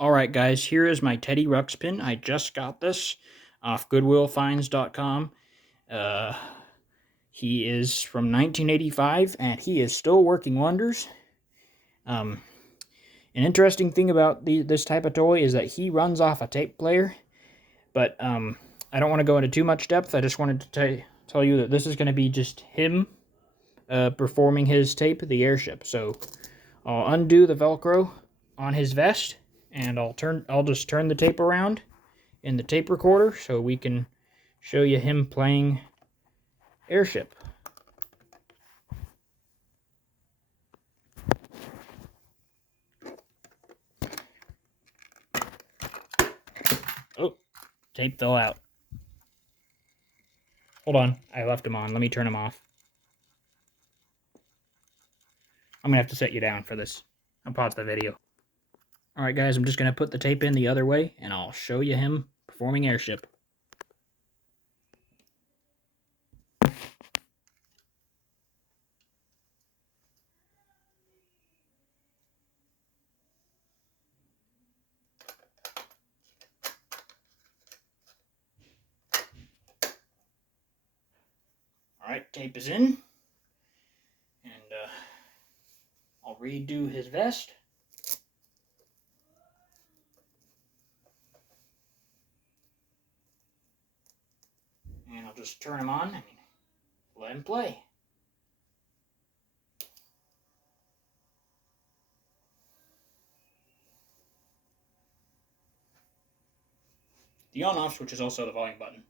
Alright guys, here is my Teddy Ruxpin. I just got this off GoodwillFinds.com. Uh, he is from 1985 and he is still working wonders. An interesting thing about this type of toy is that he runs off a tape player, but I don't want to go into too much depth. I just wanted to tell you that this is going to be just him performing his tape, the Airship. So I'll undo the Velcro on his vest, and I'll just turn the tape around in the tape recorder so we can show you him playing Airship. Oh, tape fell out. Hold on, I left him on. Let me turn him off. I'm gonna have to set you down for this. I'll pause the video. Alright guys, I'm just gonna put the tape in the other way and I'll show you him performing Airship. Alright, tape is in. And I'll redo his vest. And I'll just turn him on and let him play. The on-off switch is also the volume button.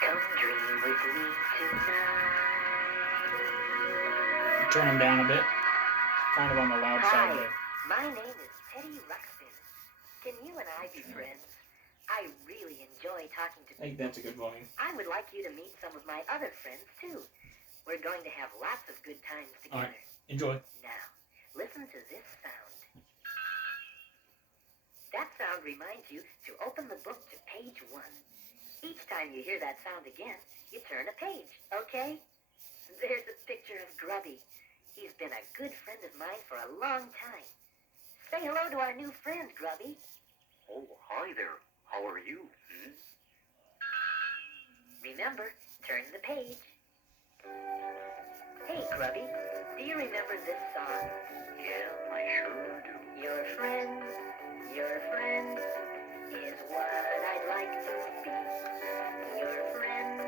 Come dream with me tonight. Turn him down a bit. Kind of on the loud side there. My name is Teddy Ruxpin. Can you and I be friends? I really enjoy talking to people. I think that's a good volume. I would like you to meet some of my other friends, too. We're going to have lots of good times together. All right, enjoy. Now, listen to this sound. That sound reminds you to open the book to page 1. Each time you hear that sound again, you turn a page, okay? There's a picture of Grubby. He's been a good friend of mine for a long time. Say hello to our new friend, Grubby. Oh, hi there. How are you? Remember, turn the page. Hey, Grubby, do you remember this song? Yeah, I sure do. Your friend is what I'd like to be. Your friend,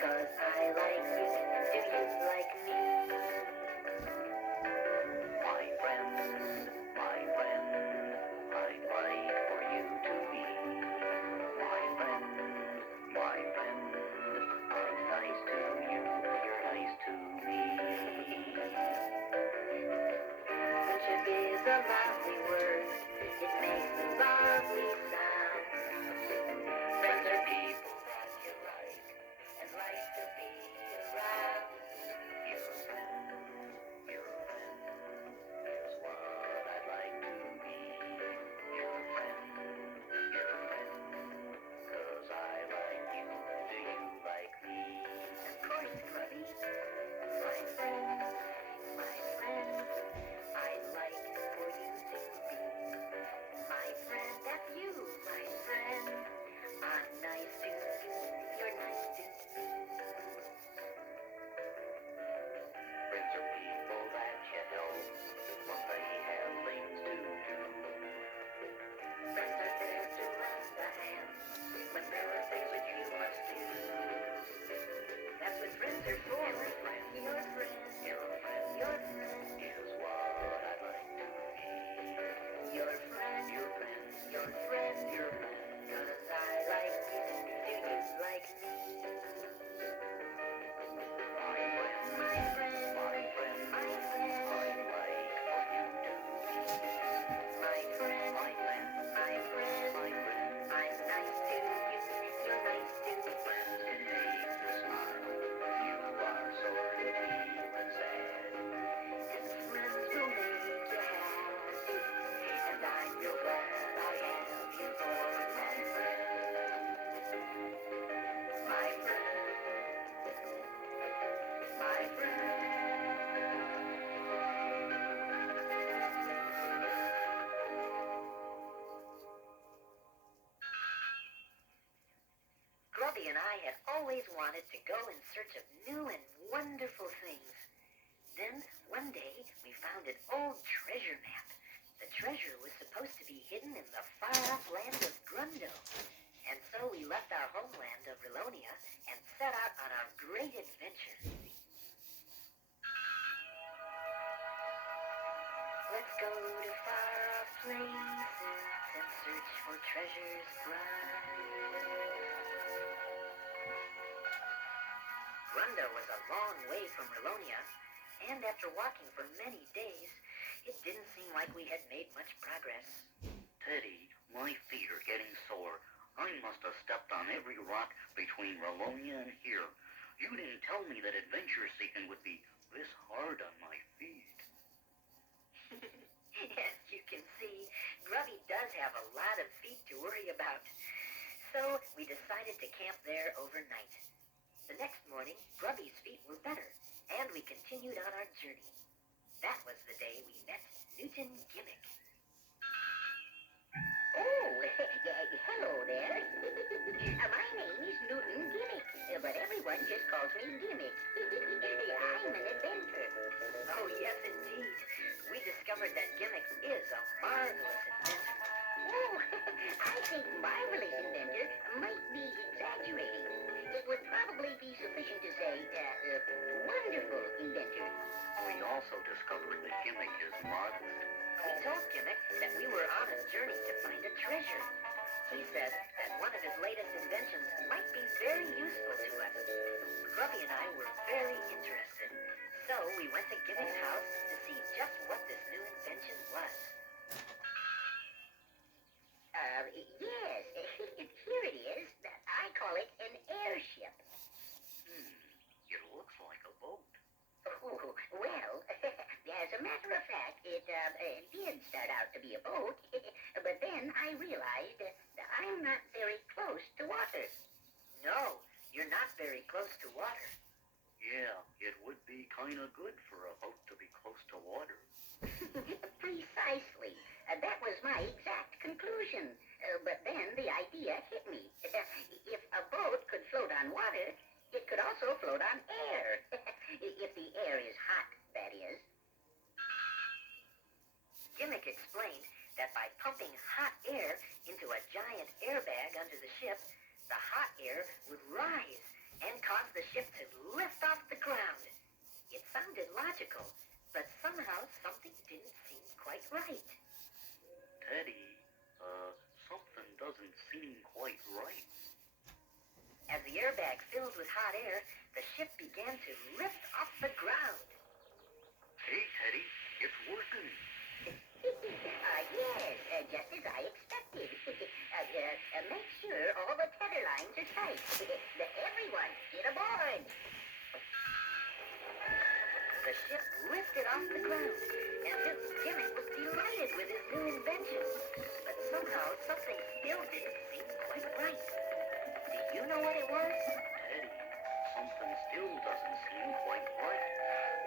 'cause I like you, do you like me? My friend, I'd like for you to be. My friend, I'm nice to you, you're nice to me. Friendship is a lovely word, it makes a lovely sound. Friends are people that you like and like to be around. You always wanted to go in search of new and wonderful things. Then, one day, we found an old treasure map. The treasure was supposed to be hidden in the far-off land of Grundo. And so we left our homeland of Rilonia and set out on our great adventure. Let's go to far-off places and search for treasures bright. Grundo was a long way from Rilonia, and after walking for many days, it didn't seem like we had made much progress. Teddy, my feet are getting sore. I must have stepped on every rock between Rilonia and here. You didn't tell me that adventure seeking would be this hard on my feet. As you can see, Grubby does have a lot of feet to worry about. So we decided to camp there overnight. The next morning, Grubby's feet were better, and we continued on our journey. That was the day we met Newton Gimmick. Oh, hello there. My name is Newton Gimmick, but everyone just calls me Gimmick. I'm an inventor. Oh, yes, indeed. We discovered that Gimmick is a marvelous inventor. Oh, I think marvelous inventor might be exaggerating. It would probably be sufficient to say wonderful inventor. We also discovered that Gimmick is modest. We told Gimmick that we were on a journey to find a treasure. He said that one of his latest inventions might be very useful to us. Grubby and I were very interested, so we went to Gimmick's house to see just what this new invention was. Yes, here it is. I call it an airship. It looks like a boat. Oh, well, as a matter of fact, it did start out to be a boat, but then I realized that I'm not very close to water. No, you're not very close to water. Yeah, it would be kind of good for a boat to be close to water. Precisely. That was my exact conclusion. But then the idea hit me. If a boat could float on water, it could also float on air. If the air is hot, that is. Gimmick explained that by pumping hot air into a giant airbag under the ship, the hot air would rise and cause the ship to lift off the ground. It sounded logical, but somehow something didn't seem quite right. Teddy, something doesn't seem quite right. As the airbag filled with hot air, the ship began to lift off the ground. Hey, Teddy, it's working. Yes, just as I expected. Make sure all the tether lines are tight. Everyone, get aboard. The ship lifted off the ground, and Gimmick was delighted with his new invention. But somehow something still didn't seem quite right. Do you know what it was? Teddy, something still doesn't seem quite right.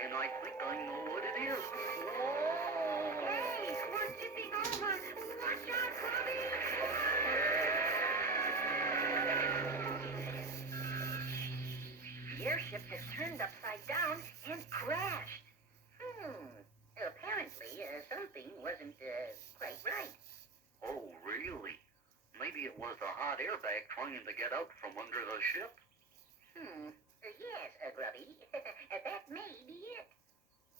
And I think I know what it is. Hey, we're tipping over. Watch out, Robbie! The airship had turned upside down and crashed. Apparently, something wasn't quite right. Oh, really? Maybe it was the hot airbag trying to get out from under the ship? Yes, Grubby. That may be it.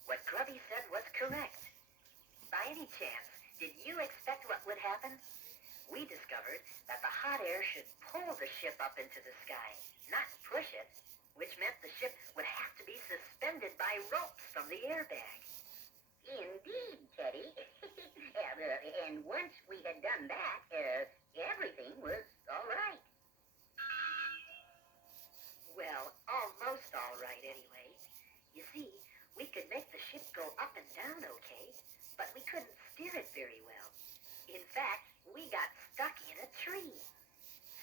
What Grubby said was correct. By any chance, did you expect what would happen? We discovered that the hot air should pull the ship up into the sky, not push it, which meant the ship would have to be suspended by ropes from the airbag. Indeed, Teddy. And once we had done that, everything was all right. Well, almost all right anyway. You see, we could make the ship go up and down okay, but we couldn't steer it very well. In fact, we got stuck in a tree.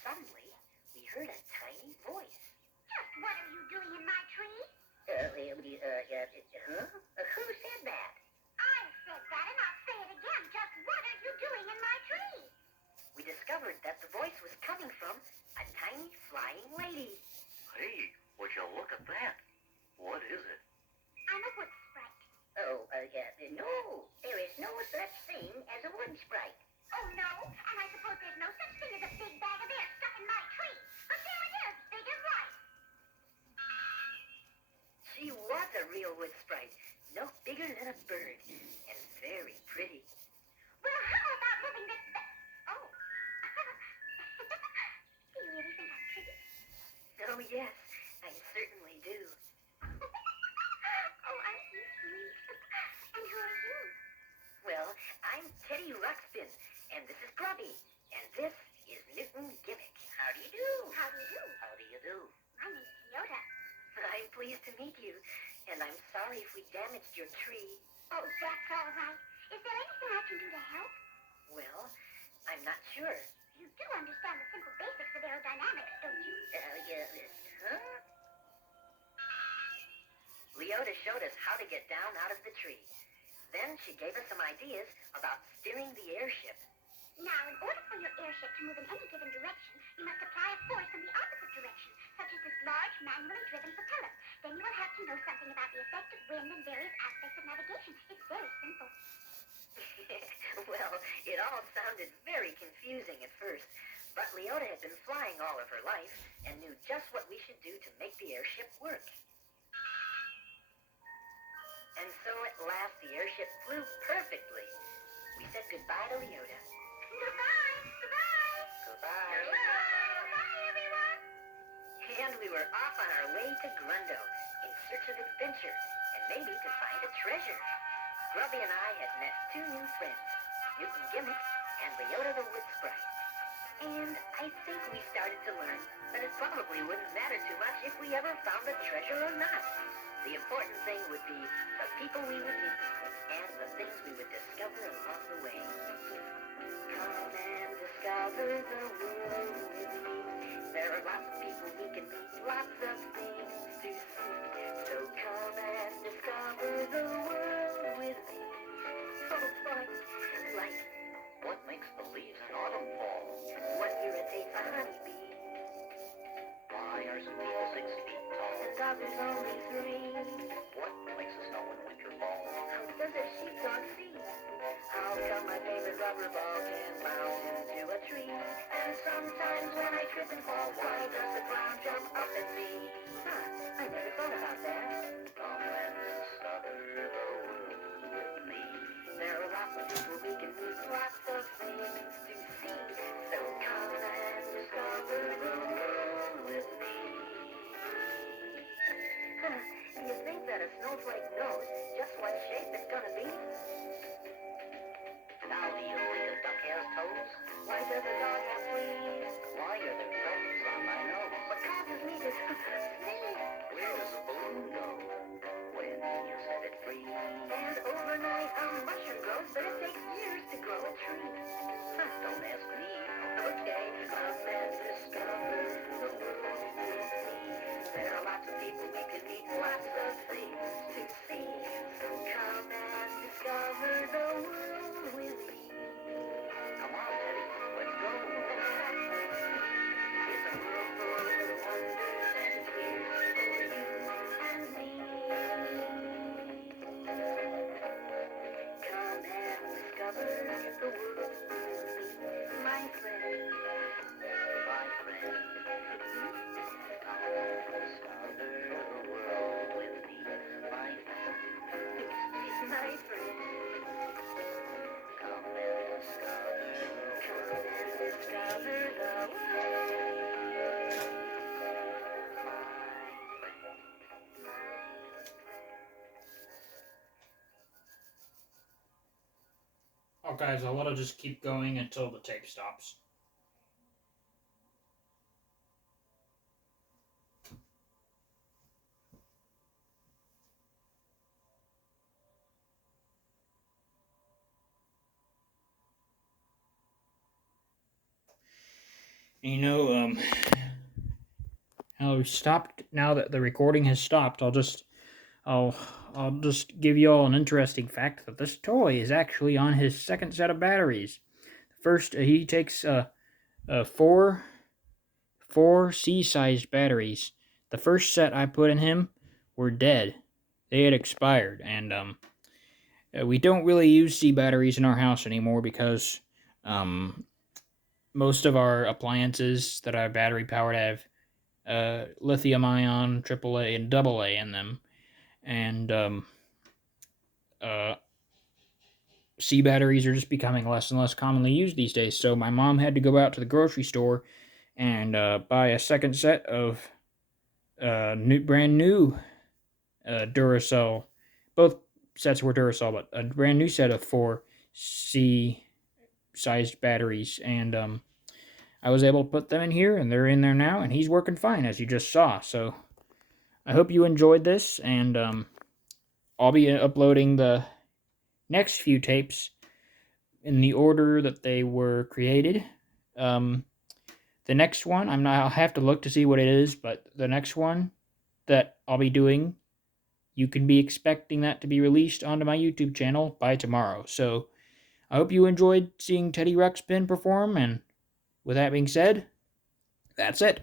Suddenly, we heard a tiny voice. Just what are you doing in my tree? Who said that? I said that, and I'll say it again. Just what are you doing in my tree? We discovered that the voice was coming from a tiny flying lady. a real wood sprite, no bigger than a bird, and very pretty. Well, how about moving this... Oh. Do you really think I'm pretty? Oh, yes, I certainly do. Oh, aren't you sweet? And who are you? Well, I'm Teddy Ruxpin, and this is Grubby, and this is Newton Gimmick. How do you do? How do you do? How do you do? My name's Toyota. I'm pleased to meet you, and I'm sorry if we damaged your tree. Oh, that's all right. Is there anything I can do to help? Well, I'm not sure. You do understand the simple basics of aerodynamics, don't you? Huh? Leota showed us how to get down out of the tree. Then she gave us some ideas about steering the airship. Now, in order for your airship to move in any given direction, you must apply a force in the opposite direction, such as this large, manually driven propeller. Then you will have to know something about the effect of wind and various aspects of navigation. It's very simple. Well, it all sounded very confusing at first, but Leota had been flying all of her life and knew just what we should do to make the airship work. And so at last the airship flew perfectly. We said goodbye to Leota. Goodbye! Goodbye! Goodbye. Goodbye, everyone! And we were off on our way to Grundo in search of adventure and maybe to find a treasure. Grubby and I had met two new friends, Newton Gimmick and Leota the Wood Sprite. And I think we started to learn that it probably wouldn't matter too much if we ever found a treasure or not. The important thing would be the people we would meet and the things we would discover along the way. Come and discover the world with me. There are lots of people we can meet, lots of things to see. So come and discover the world with me. Oh boy, like What makes the leaves in autumn fall? what irritates a honeybee, Why are some people 6 feet tall? and others only 3. What makes the snow in winter fall? How does a sheepdog see? How come my favorite rubber ball can bound into a tree? And sometimes when I trip and fall, why does the clown jump up at me? Huh, I never thought about that. Come and discover the world with me. There are lots of people we can meet, lots of things to see. So come and discover the world with me. Do you think that a snowflake knows just what shape it's gonna be? Now do you think a duck has toes? Why does a dog have fleas? Why are there feathers on my nose? What causes me to sneeze? Where does a balloon go when you set it free? And overnight a mushroom grows, but it takes years to grow a tree. Don't ask me. Okay, come and discover the world with me. There are lots of people we can meet, lots of things to see. So come and discover the world with me. Come on, Teddy, let's go. It's a world full of wonders and here's for you and me. Come and discover the world with me, my friend. My friend, come and discover the world with me. My friend, My friend, come and discover the come world. and discover the world. Oh, guys, I want to just keep going until the tape stops. You know, I'll stopped now that the recording has stopped. I'll just give you all an interesting fact that this toy is actually on his second set of batteries. First, he takes four C-sized batteries. The first set I put in him were dead; they had expired, and we don't really use C batteries in our house anymore because most of our appliances that are battery powered have lithium ion, AAA, and AA in them. and C batteries are just becoming less and less commonly used these days. So my mom had to go out to the grocery store and buy a second set of brand new Duracell. Both sets were Duracell, but a brand new set of 4C sized batteries, and I was able to put them in here, and they're in there now, and he's working fine, as you just saw. So I hope you enjoyed this, and I'll be uploading the next few tapes in the order that they were created. The next one, I'll have to look to see what it is, but the next one that I'll be doing, you can be expecting that to be released onto my YouTube channel by tomorrow. So I hope you enjoyed seeing Teddy Ruxpin perform, and with that being said, that's it.